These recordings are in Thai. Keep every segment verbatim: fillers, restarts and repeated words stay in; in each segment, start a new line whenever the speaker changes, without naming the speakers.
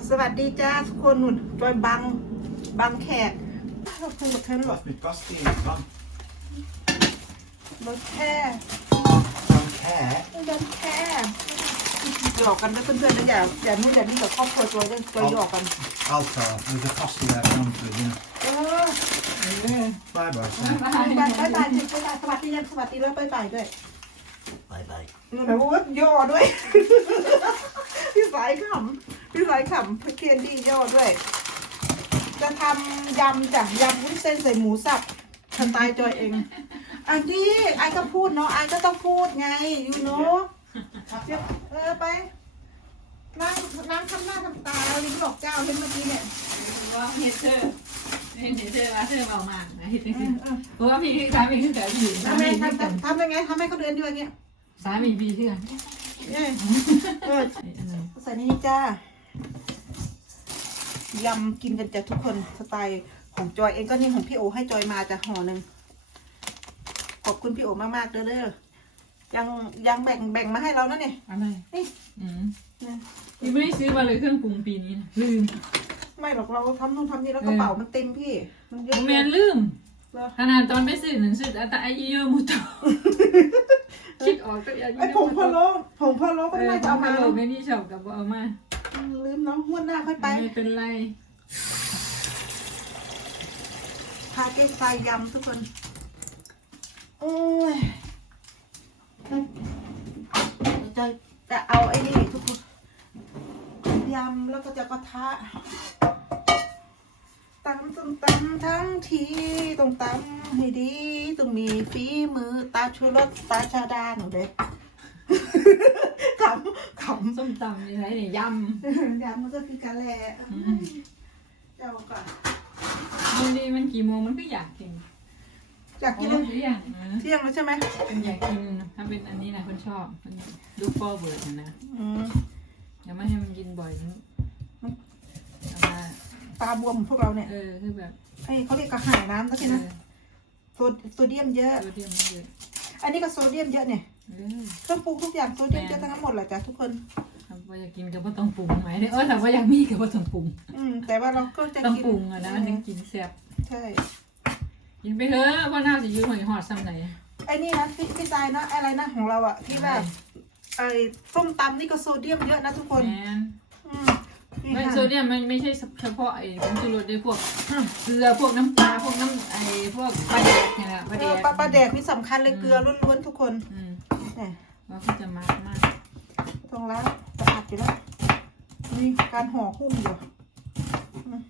สวัสดีจ้าทุกคนหนุนจอยบังบังแขกเราพูดเท่านั้นหรอ
Mitt bastin van
รถแค่
van Kää.
รถแค่หยอกกันนะเพื่อนๆนะอย่าอย่านู่นอย่านี่กับครอบครัวจอยจะจอยหยอกกัน
Allt har vi det fast där framför dig.
เออ
Bye bye.
บายบายบายบายสวัสดียังสวัสดีแล้วบายบายด้วย
Bye bye.
หนูนะว่าย่อด้วย พี่สายขำพี่สายขำพี่เคนดี้ย่อด้วย จะทำยำจ้ะยำวุ้นเส้นใส่หมูสับสไตล์จอยเองอันนี้ไอ้ก็พูดเนาะไอ้ก็ต้องพูดไงอยู่เนาะเออไปนั่งนั่งทำหน้าทำตาลิ้นบอกเจ้าเห็นเมื่อกี้เนี่ย
ว่าเฮเธอร์เฮเธอร์ว่าเธอเบามากนะเฮเธอร์เพราะว่าพี่สามีคือแต่ผี
ทำไงทำทำทำยังไงทำให้เขาเดินด้วยเงี้ย
สามีพี่เพื่อน
เนี่ยเออใส่นี่จ้ายำกินกันจ้ะทุกคนสไตล์ของจอยเองก็นี่ของพี่โอให้จอยมาจ้ะห่อหนึ่งขอบคุณพี่โอมากๆเด้อเด้อยังยังแบ่งแบ่งมาให้เรานะเนี่ย
อะไร
นี่
อืมพี่ไม่ได้ซื้อมาเลยเครื่องปรุงปีนี้นะลืม
ไม่หรอกเราทำนู่นทำนี่แล้วกระเป๋ามันเต็มพี่มันเยอะ
แมนลืม
เหรอ
ขนาดตอนไปซื้อหนังสือแต่ไอเยอะมุตโตคิดออกก็ยัง
ไอ้ผงพะโล้ผงพะโล้ก็ไม่น่าจะเอามา
เรา
เนาะ
ไม่ได้ชอบกับเอามา
ลืมเนาะงวดหน้าค่อยไป
ไม่เป็นไร
พาเก้ไฟยำทุกคนโอ้ยจะจะเอาไอ้นี่ทุกคนยำแล้วก็จะกระทะตำต้องตำทั้งทีต้องตำให้ดีต้องมีฝีมือตาชูรสตาชาดาหนูเด็ก ขำขำ
ส้มตำนี่ไรเนี่ยย
ยำมันก็คือกะแลเจ้าก่อน
ำมันดีมันกี่โมงมันก็อยากกิน
อยากกิน
หรือยัง
เที่ยงแล้วใช่ไหม
เป็นอยากกินถ้าเป็นอันนี้นะคนชอบคนลูกฟอร์เบิร์ดนะ
อืม
อย่าไม่ให้มันกินบ่อยนะเอามา
ตาบวมพวกเราเนี่ย
เออคือแบบ
ไอ้เขาเรียกกระหายน้ำนะพี่นะโซโซเดียมเยอะ
โซเดียมมันเยอะ
อันนี้ก็โซเดียมเยอะเนี่ย
เออ
เครื่องปรุงทุกอย่างโซเดียมเยอะทั้งหมดแหละจ้ะทุกคน
ถ้าว่าอยากกินก็บ่ต้องปรุงไหมเออถ้าว่าอยากมีก็บ่ต้องปรุง
อืมแต่ว่าเราก็จะ
ต้อง
กิน
ปรุงอะนะมันยังกินแซ่บ
ใช่
กินไปเถอะว่าน่าจะยืมหอยหอดซ้ำไหน
ไอ้นี่นะพี่พี่ตายนะอะไรนะของเราอะที่ว่าไอ้ส้มตำนี่ก็โซเดียมเยอะนะทุกคน
แมน
อืมนี่
ไม่
ค่ะ
โซเดียมมันไม่ใช่เฉพาะไอ้ผงชูรสด้วยพวกเกลือพวกน้ำปลาพวกน้ำไอ้พวกปลาแดกเนี่ยปลา
เอ
แด
อก ปลาปลาแดกนี่สำคัญเลยเกลือล้วนๆทุกคน
อืม
เนี่ย
ว่าเขาจะมากมาก
ตรงแล้วสะอาดอยู่แล้วนี่การห่อหุ้มอยู่อืม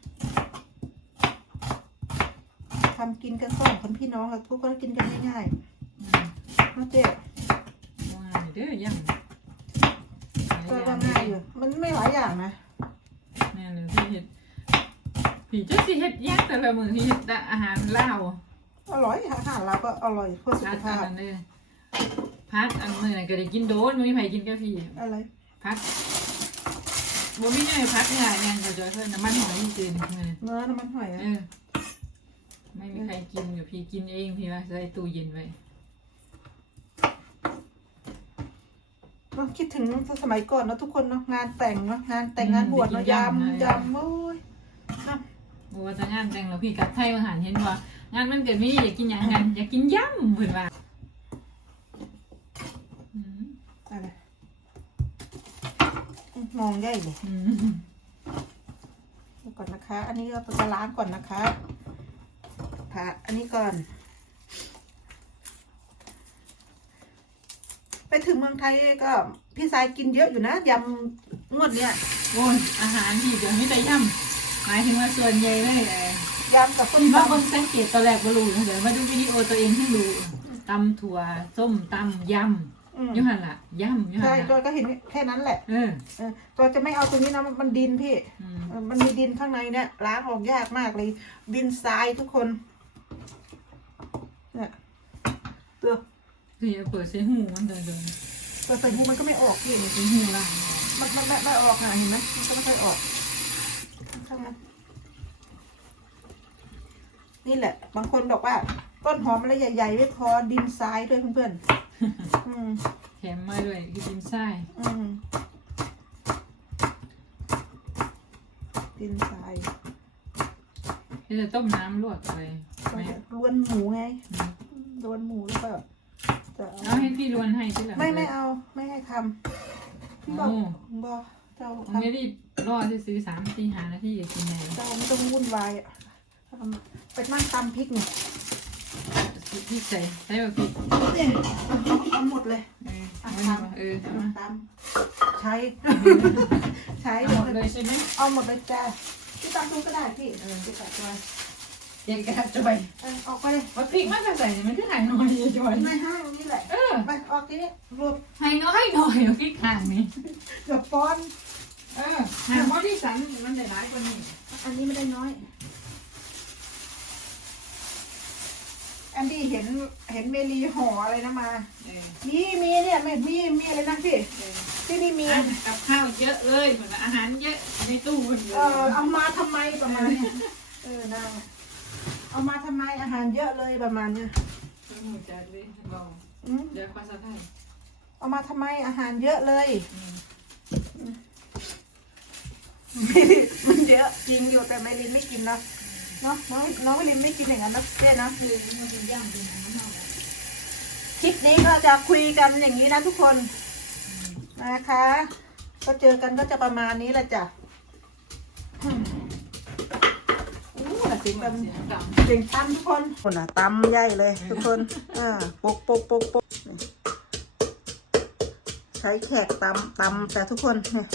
ทำกินกันสองคนพี่น้องแล้วทุกคนกินกันง่ายๆนะเจ๊
ว่าเด้อยัง
ก็ว่าง่ายอยู่มันไม่หลายอย่างนะ
แม่เลยพี่เห็ดพี่จะสิเห็ดยากแต่ละมือพี่เห็ดอาหารลาว
อร่อยอาหารเราก็อร่อยเพื่อสุ
พั
ข
ด
ภาพ
อันเลยพัดอันมือไหนก็ได้กินโดนไม่มีใครกินกาแฟ
อะไร
พัดบ่มีเนยพัดเนี่ยเนี่ยจะจอยเพิ่นน้ำมันหอยนี่จืดมือ
เนื้อน้ำมันหอย
เออไม่มีใครกินอยู่พี่กินเองพี่ว่าใส่ตู้เย็นไว้
เราคิดถึงสมัยก่อนเนอะทุกคนเนาะงานแต่งเนาะงานแต่งงานบวชเนาะยำยำโอ้ย
บอกว่าจะงานแต่งแล้วพี่กับไทยมาหารเห็นว่างานมันเกิดไม่อยากกินอย่างกันอยากกินยำเพิ่นว่าอืม
อะไรมองใหญ่เลย
อืม
เดี๋ยวก่อนนะคะ อันนี้เราจะล้างก่อนนะคะผ่าอันนี้ก่อน ไปถึงเมืองไทยก็พี่สายกินเยอะอยู่นะยำงวดเนี้ย
โอ้ยอาหารพี่เดี๋ยวมีแต่ยำหมายถึงว่าส่วนใหญ่เลยเออย
ำกับส้ม
พี่ว่า
ตำ
คนสังเกตตอนแรกบ่รู้นะเดี๋ยวมาดูวิดีโอตัวเองให้ดูตำถั่วส้มตำย
อืม
ำยูหันล่ะยำยูหัน
ใช่
ล่ะ
จอยก็เห็นแค่นั้นแหละ
เออ
เออจอยจะไม่เอาตรงนี้นะมันมันดินพี่
อืม
เออมันมีดินข้างในเนี่ยล้างออกยากมากเลย ดินทรายทุกคน เนี่ยตัว
พี่เอาเปิดใส่หูมันเดินเดิน
ตัวใส่หูมันก็ไม่ออกพี่
ใส่หูล่ะ
มันมันไม่ไม่ออกอ่ะเห็นไหมมันก็ไม่ค่อยออกข้างในนี่แหละ บางคนบอกว่า ต้นหอมอะไรใหญ่ๆไม่พอดินทรายด้วยเพื่อนๆ อืม
แถมมาด้วยคือกินไส้
อืมดินทราย
จะต้มน้ำลวกอะไร
ก็
ไหม
จะล้วนหมูไงล้วนหมูแล้วก็จะ
เอาให้พี่รวนให้ใช่ไหม
ไม่ไม่เอาไม่ให้ทำพี่บอกบอกเจ้า
ผมไม่
ทำ
รีบรอจะซื้อสามตีหานาทีอย่ากินเลย
เจ้าไม่ต้องวุ่นวายอ่ะทำไปนั่งตำพริกเนี่ย
พี่ใส่ใส่แบบพี่
เนี่ยเอาหมดเลย
เออเอามาเออเอามา
ตำใช้ ใช้
เอาหมดเลยใช่ไหม
เอาหมดเลยจ้าพี่ตำทุกก็ได้พี่
เออ
พี่ตัดจอย
อยากกระจอย
เออออกไปเลย
ว่าพริกมันจะใส่เนี่ยมันคือหายน้อยจอย
ไม่ให้นี่แหละ
เออ
ไปออกทีนี้รวบ
หายน้อยหน่อยพริกห่างนี่
เกือบป้อน
เออหางเพราะที่สันมันได้หลายกว่านี้
อันนี้ไม่ได้น้อยแอนดี้เห็นเห็นเมลีห่ออะไรนะมา
เออ
มีมีเนี่ยไม่มีมีอะไรนะพี่
เออ
ที่นี่มี
อ่ะกับข้าวเยอะเลยเหมือนอาหารเยอะในตู้คนเดีย
เอ
ว
อเอามาทำไมประมาณเนี้ยเออนาเอามาทำไมอาหารเยอะเลยประมาณเนี้ย
หมูจัดเลยลอง
อืม
เดี๋ยวภาษาไทย
เอามาทำไมอาหารเยอะเลย
อืม
มันเยอะจริงอยู่แต่ไมลินไม่กินเนาะเนาะน้องน้องไมลินไม่กินอย่างนั้นนะเจ๊นะ
คือมันเป็นย่างเป็นอาหารเท่านั้น
คลิปนี้ก็จะคุยกันอย่างนี้นะทุกคนนะคะ ก็เจอกันก็จะประมาณนี้แหละจ้ะอืมอู้น่ะเสียงตำ
เสียงดัง
เสียงตำทุกคนคนน่ะตำใหญ่เลยทุกคนอ่าปกปกปกปกนี่ใช้แขกตำตำแต่ทุกคนเนี่ย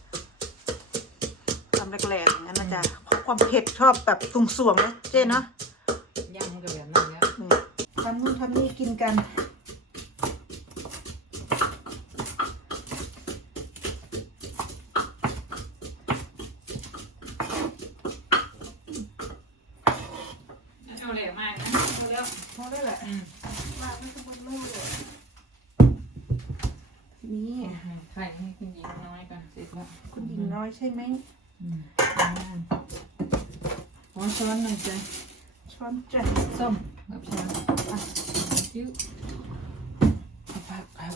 ตำแรงๆอย่างนั้นนะจ๊ะเพราะความเผ็ดชอบแบบตุงสวงนะเจ๊เนาะ
ย่างกับแบบนั้นแล้ว
นี่ทำนู่นทำนี่กินกัน
เอาแหลมมากนะเอาแล้ว
พอได้แหละ
อืม
มากไม่ต้องเลิกเลยทีนี้
ไข่ให้คุณหญิงน้อยก่อนเสร็จแล้ว
คุณหญิงน้อยใช่ไหม
อืมขอช้อนหน่อยจ้ะ
ช้อนจ้ะ
ส้มกับช้อนอ่ะยิ้ว
ครับครับ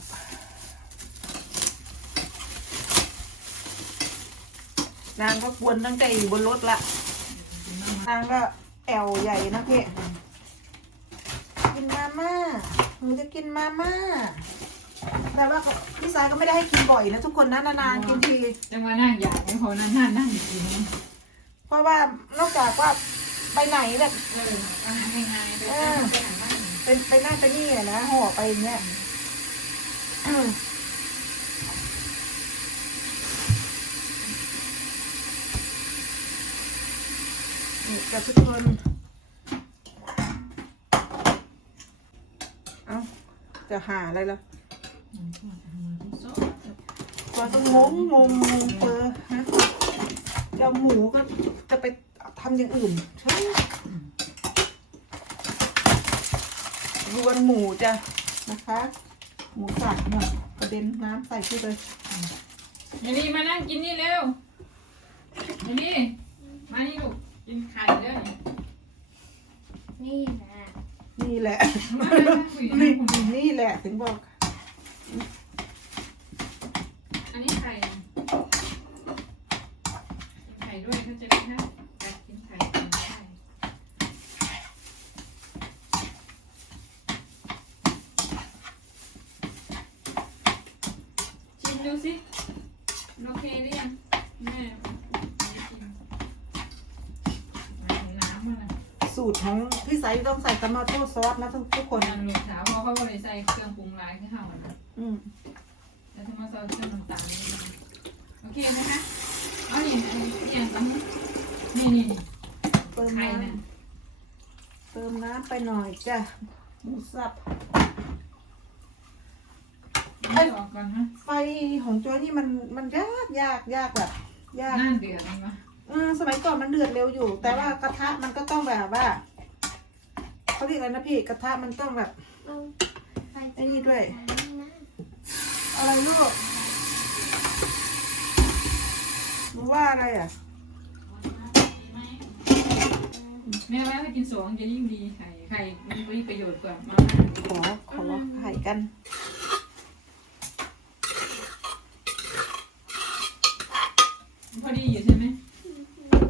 นางก็กวนตั้งแต่อยู่บนรถละนางก็แอวใหญ่นะพี่กินมาม่าหนูจะกินมาม่าแต่ว่าพี่สายก็ไม่ได้ให้กินบ่อยนะทุกคนนะนานๆกินที
จะมานั่งอยากไม่พอนั่งนั่งนั่งกินนะ
เพราะว่านอกจากว่าไปไหนแบบ
เอออาหารง่ายๆไปนั่งไปหาบ้าน
เป็นไปนั่นไปนี่อะนะห่อไปอย่างเงี้ยอืมนี่กับทุกคนเอ้าจะหาอะไรล่ะ
อืมก็ทำมาที่ส้ม
เราต้องงงงงงงเปอร์ฮะเจ้าหมูก็จะไปทำอย่างอื่นใช่รวนหมูจ้ะนะคะ หมูสับหมดกระเด็นน้ำใส่ที่เลย
มานี่มานั่งกินนี่เร็วมานี่มานี่ลูกกินไข่เด้อ
นี่นะ
นี่แหละ
มานั่งคุยกัน
นี่
นะคุณ
นี่แหละถึงบอก
อันนี้ไข่กินไข่ด้วยเขาจะได้นะกัดกินไข่กินไข่ชิมดูสิโอเคหรือยังแม่ไม่ชิมมาถึงน้ำมาแล้ว
สูตรของพี่สายต้องใส่ตามาโต้ซอสนะทุกทุกคน
คนลูกสาวเพราะเขาบริใส่เครื่องปรุงรายที่เข้ามานะ
อืม
แล้วถ้ามาใส่เครื่องน้ำตาลนี่นะโอเคไหมคะเอาอย่างนี้อย่างนี้นี่นี่นี่
เติม
ไข่
น้
นะ
ำเติมน้ำไปหน่อยจ้ะหมูสับ
ไม่ออกก่อนฮะ
ไฟของจอยนี่มันมันยากยากยากแบบยาก
หน้าเดือดเลยวะ
เออสมัยก่อนมันเดือดเร็วอยู่ แต่ว่ากระทะมันก็ต้องแบบว่าเขาเรียกอะไรนะพี่กระทะมันต้องแบบ
เอาไป
ไอ้นี่ด้วย
ใส่นะ
อะไรลูกหนูว่าอะไรอ่ะ
แม่ว่าถ้ากินสองจะยิ่งดีไข่ไข่มีประโยชน์กว่ามา
ขอขอไข่กัน
พอดีอยู่ใช่ไหม
พ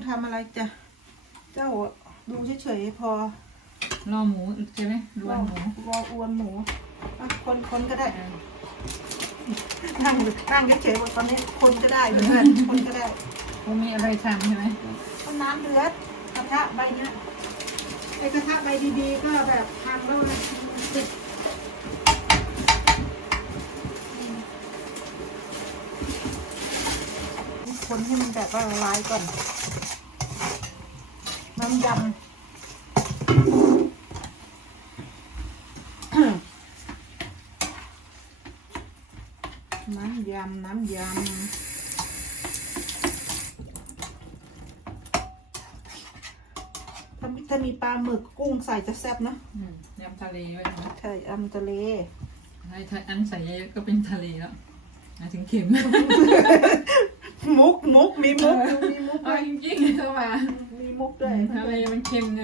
ทำอะไรจ้ะเจ้าดูเฉยๆพอ
รอหมูใช่ไหมรวนหมู
รออวนหมูอ่ะคนคนก็ได้
เออ
นั่งนั่งเฉยๆตอนนี้คนก็ได้เพื่อนคนก็ได้
คงมีอะไรทำใช่ไหม
ต้นน้ำเดือดกระทะใบเนี้ยไอ้กระทะใบดีๆก็แบบทำแล้วมันติดคนให้มันแบบว่าละลายก่อนน้ำยำ น้ำยำน้ำยำถ้ามีถ้ามีปลาหมึกกุ้งใส่จะแซ่บเนอะ
อืมยำทะเลไว้นะ
ใช่อันทะเล
ไอ้ถ้าอันใส่เยอะๆก็เป็นทะเลแล้วหมายถึงเค็ม
มุกมุกมีมุกมีมุก
เอา
ด้วย
จริงๆเข้ามา
มีมุกด้วย
ทะเลมันเค็มไง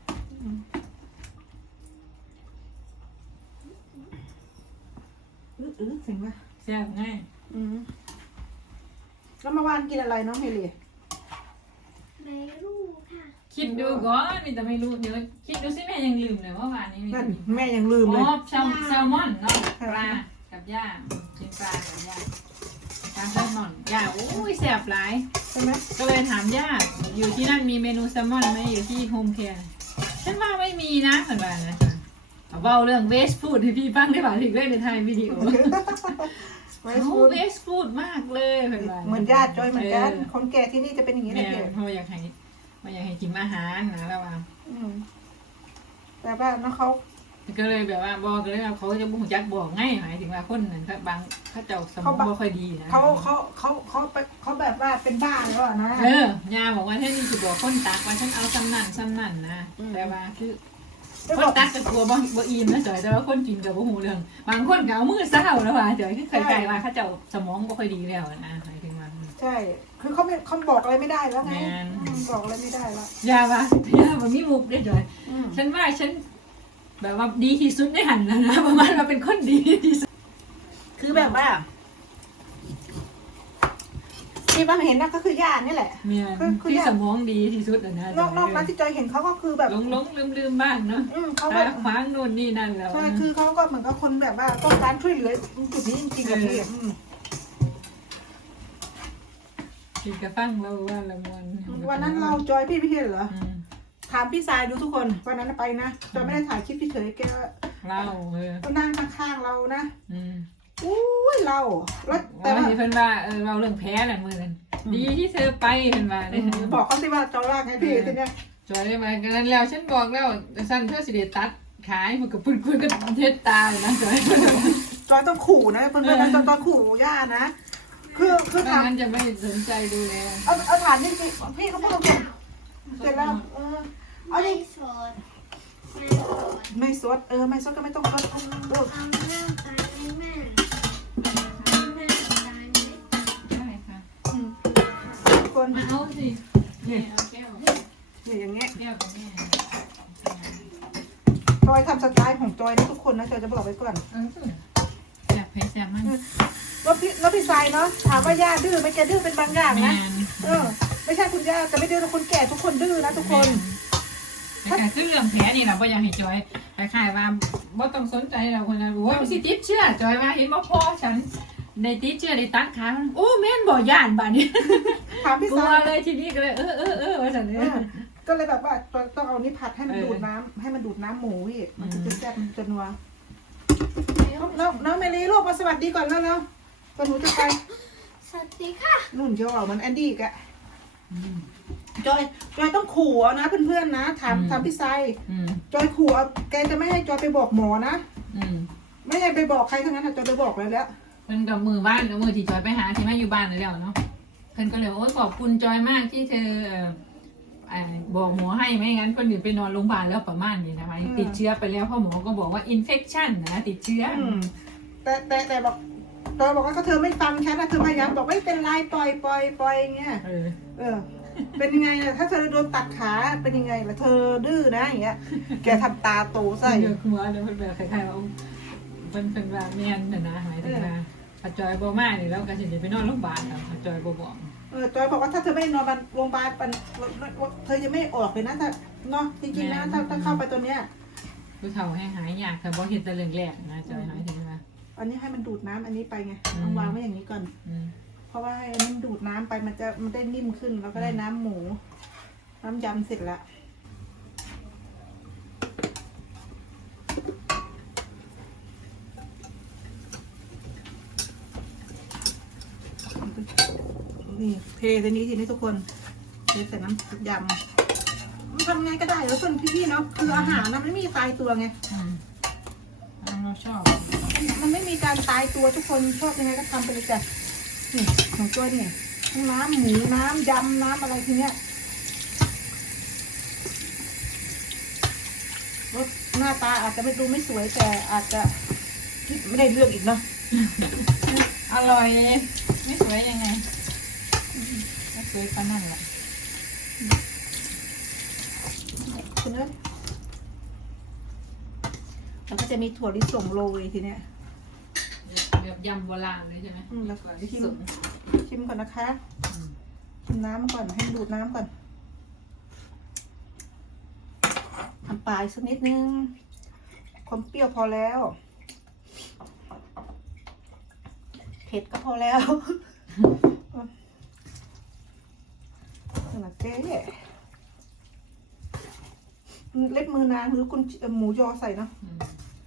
อื้ออื้อเสียงว่า
แซ่บง่าย
อืมแล้วเมื่อวานกินอะไรน้องเฮลี
ไม่รู้ค่ะ
คิดดูก่อนมีแต่ไม่รู้เดี๋ยวคิดดูสิแม่ยังลืมเลยว่าวันนี้มี
นั่น
กิน
แม่ยังลืม
อ๋
เลย
อแซลแซลมอนเนาะปลากับย่ากินปลากับย่าปลาแซลมอนย่าโอ้ยแซ่บหลาย
ใช่ไหม
ก็เลยถามย่าอยู่ที่นั่นมีเมนูแซลมอนไหมอยู่ที่โฮมแคร์ฉันว่าไม่มีนะเหมือนกันนะจ๊ะเอาเบาเรื่องเวสฟูดให้พี่ฟังได้ป่ะถึงได้ในไทยวิดีโอ
ไว้
เขา
พูด
เวสฟูดมากเลยเหมือนกัน
เหมือนญาติจอยเหมือนกันคนแก่ที่นี่จะเป็นอย่างนี้แห
แม่
ละเด็ก
เขาอยากให้มาอยากให้กินอาหารนะแล้วว่า
อืมแต่ว่าน้องเขา
ก็เลยแบบว่าบอกเลยว่าเขาจะบุกจักบอกง่ายหมายถึงว่าคนนั้นถ้าบางเขาเจ้าสมองบ่ค่อยดีนะ
เขาเขาเขาเขาไปเขาแบบว่าเป็นบ้าแล้วอะนะ
เออยาบอกว่าท่านนี่จะบอกคนตักว่าฉันเอาซ้ำนั่นซ้ำนั่นนะแต่ว่าคือ
ไม่
ค
บ
น
อก
ตักก็กลัวบ่บ่อิ่มนะจอยแต่ว่าคนกินกับบ่หูเรื่องบางคนก็เอามือเศร้าแล้วว่าจอยคือไกลๆว่าเขาเจ้าสมองบ่ค่อยดีแล้วนะหมายถึงว่า
ใช่ คือเขาไม่เขาบอกอะไรไม่ได้แล้วไง
แม่น
อืมบอกอะไรไม่ได้แล้ว
ยาว่ายาบ่มีมุกได้จอย
อืม
ฉันว่าฉันแบบว่าดีที่สุดในหันแล้วนะประมาณว่าเป็นคนดีที่สุด
คือแบบว่าที่บางเห็นนะก็คือญาตินี่แหละ
เนี่ย
คือคือ
ที่
อยาก
สมองดีที่สุดอะนะ
นอกนอกนั้นที่จอยเห็นเขาก็คือแบบ
หลงหลงลืมลืมๆบ้างเนาะ
อืมเขา
ตา
แบบ
ขวางโน่นนี่นั่นแล้ว
ใช่คือเขาก็เหมือนกับคนแบบว่าต้องการช่วยเหลือจุดนี้จริงๆอะพี่อืม
กินกระฟังเราว่าละมวน
วันนั้นเราจอยพี่ไม่เห็นเหรอ
อืม
ถามพี่สายดูทุกคนวันนั้นไปนะจอยไม่ได้ถ่ายคลิปเฉยๆแก
เล่าเออ
ก็นั่งข้างๆเรานะ
อืม
อุ้ยเราแล้ว
แต่
แต่
ว่า
ว่า
เพิ่นว่าเออเราเรื่องแพ้แหละมือนั้นดีที่เธอไปเพิ่นว่า
อื
เนี่ย
มบอกเขาสิว่าจอยว่าไงพี่ทีเนี้ย
จอยได้มากันนั้นแล้วฉันบอกแล้วสั้นเธอสิเดตัดขายมันก็พึ่งๆก็เท็ดตาเลยนะจอย
จอยต้องขู่นะเพื่อนๆนะจอยต้องขู่ย่านะ คือคือ
ไม่
ถาม
งั้นจะไม่สนใจดูแล
เอาเอาถามจริงๆพี่เขาพูดตรงๆเสร็จแล้วเออเอา
ไม่
ดิ
สดไม่สด
ไม่สดเออไม่สดก็ไม่ต้องสดเออ
เอาน้ำตาลให้แม่เอาน้ำตาลไหม
ได้ค่ะ
อืมคน
มาเอาสิเนี่ยเอาแก้ว
เนี่ยอย่างเงี้ย
แก้วกับแม่
จอยทำสไตล์ของจอยนะทุกคนนะจอยจะบอกไว้ก่อน
เออแซ่บเพชรแซ่บมัน
แล้วพี่แล้วพี่ทรายเนาะถามว่าย่าดื้อไหมแกดื้อเป็นบางอย่าง
แม
นะ
น
เออไม่ใช่คุณย่าจะไม่ดื้อนะคนแก่ทุกคนดื้อนะทุกคน
แต่การคือเรื่องแผลนี่เราก็อยากให้จอยคล้ายๆว่าบ่ต้องสนใจเราคนนั้นโอ้ยมันสิติดเชื้อจอยว่าเห็นบ่พ่อฉันในติดเชื้อในตัดขามันโอ้แม่นบ่ย่านบาดนี้
ถามพี่
กลั
ท
ว
ราย
เลยทีนี้ก็เลยเออเออเออว่าฉันเนี่ย
เออก็เลยแบบว่าต้องเอานี่ผัดให้มัน
เออ
ดูดน้ำให้มันดูดน้ำหมูพี่มัน
อืม
จะแซ่บมันจะนัวน้องน้องเมลีลูกมาสวัสดีก่อนแล้วแล้วก่อนหนูจะไป
สวัสดีค่ะ
นุ่นย่อเหมันแอนดี้อีกอะจอยจอยต้องขู่เอานะเพื่อนๆนะถามถามพี่ไซ
อืม
จอยขู่เอาแกจะไม่ให้จอยไปบอกหมอนะ
อืม
ไม่ให้ไปบอกใครทั้งนั้นอะจอยไปบอกแล้วแล้ว
เพิ่นกับมือบ้านเอามือที่จอยไปหาที่แม่อยู่บ้านนั่นแล้วเนาะเพิ่นก็เลยโอ้ยขอบคุณจอยมากที่เธอเอ่อเอ่อบอกหมอให้ไม่งั้นเพิ่นอยู่ไปนอนโรงพยาบาลแล้วประมาณนี้นะคะติดเชื้อไปแล้วเพราะหมอก็บอกว่าอินเฟคชันนะติดเชื้อ
อืมแต่แต่แต่บอกจอยบอกว่าก็เธอไม่ฟังฉันนะเธอพยายามบอกไม่เป็นไรปล่อยปล่อยปล่อยอย่างเงี้ย
เออ
เออ เป็นยังไงล่ะถ้าเธอโดนตัดขาเป็นยังไงล่ะเธอดื้อนะอย่างเงี้ย แกทำตาโตใส่
เดือดหัวเนี่ยเพิ่นแบบคล้ายๆว่าเพิ่นเป็นว่าแม่นน่ะนะหมายถึงว่าถ้าจอยบ่มานี่แล้วก็สิได้ไปนอนโรงพยาบาลครับถ้าจอยบ่บอก
เออจอยบอกว่าถ้าเธอไม่นอนโรงพยาบาลปันเธอจะไม่ออกเลยนะถ้าเนาะจริงๆนะถ้าถ้าเข้าไปตัวเนี้ย
ผู้เฒ่าให้หายยากค่ะบ่เฮ็ดแต่เรื่องแรกนะจอยหมายถึงว่า
อันนี้ให้มันดูดน้ำอันนี้ไปไง
อืม
ต้องวางไว้อย่างนี้ก่อน
อืม
เพราะว่าให้อันนี้มันดูดน้ำไปมันจะมันได้นิ่มขึ้นแล้วก็ได้น้ำหมู น้ำยำเสร็จละนี่เทตัวนี้ทีนี้ทุกคนเทใส่น้ำยำมันทำไงก็ได้แล้วคนพี่ๆเนาะคืออาหารนะมันไม่มีตายตัวไง
อืมเราชอบ
มันไม่มีการตายตัวทุกคนชอบยังไงก็ทำไปเลยจ้ะนี่ของตัวนี่ทั้งน้ำหมูน้ำยำน้ำอะไรทีเนี้ยรสหน้าตาอาจจะไม่ดูไม่สวยแต่อาจจะคิดไม่ได้เรื่องอีกเนาะ
อร่อยไม่สวยยังไงไม่สวยปานนั่นแหละ
คุณเอ้ยแล้วก็จะมีถั่วลิสงโรยทีเนี้ย
แบบยำโบราณเลยใช่ไหม
อืมแล้ว
ก่อนที่
ชิม
สุด
ชิมก่อนนะคะ
อืม
ชิมน้ำก่อนให้ดูดน้ำก่อนทำปลายสักนิดนึงความเปรี้ยวพอแล้วเผ็ดก็พอแล้วนั่นแหละเจ๊เล็ดมือนางหรือคุณหมูยอใส่เนาะ
อืม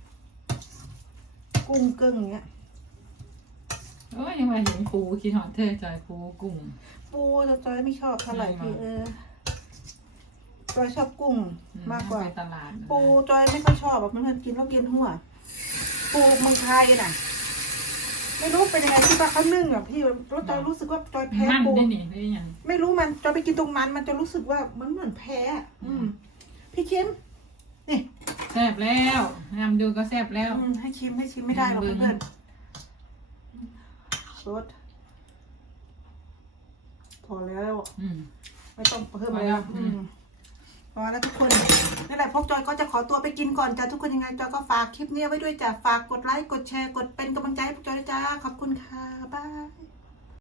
กุ้งเกิ้งอย่างเงี้ย
โอ้ยยังมาเห็นปูคิดหอดเธอจอยปูกุ้ง
ปูจะจอยไม่ชอบเท่าไหร่
ไม่
พี่
มา
เออจอยชอบกุ้ง
อื
มากกว่า
ไปตลาด
ปูจอยไม่ค่อยชอบแบบมันกินแล้วกินหัวปูเมืองไทยน่ะ ไม่รู้เป็นยังไงที่บ้านเขานึ่งอ่ะพี่แล้วจอยรู้สึกว่าจอยแพ้
มัน
ปู
ได้นี่ได้ยัง
ไม่รู้มันจอยไปกินตรงนั้นมันจะรู้สึกว่ามันเหมือนแพ้อะอืม พี่คิมนี่
แซ่บแล้วยำดูก็แซ่บแล้ว
อืมให้ชิมให้ชิมไม่ได้หรอก
เบิ่ง
เพื่อนๆรสพอแล้ว
อืม
ไม่ต้องเพิ่ม
พอ
อะไร
แล้
แล้ว วอืมพอแล้วทุกคนนั่นแหละพวกจอยก็จะขอตัวไปกินก่อนจ้ะทุกคนยังไงจอยก็ฝากคลิปนี้ไว้ด้วยจ้ะฝากกดไลค์กดแชร์กดเป็นกำลังใจให้พวกจอยด้วยจ้าขอบคุณค่ะบ๊ายบาย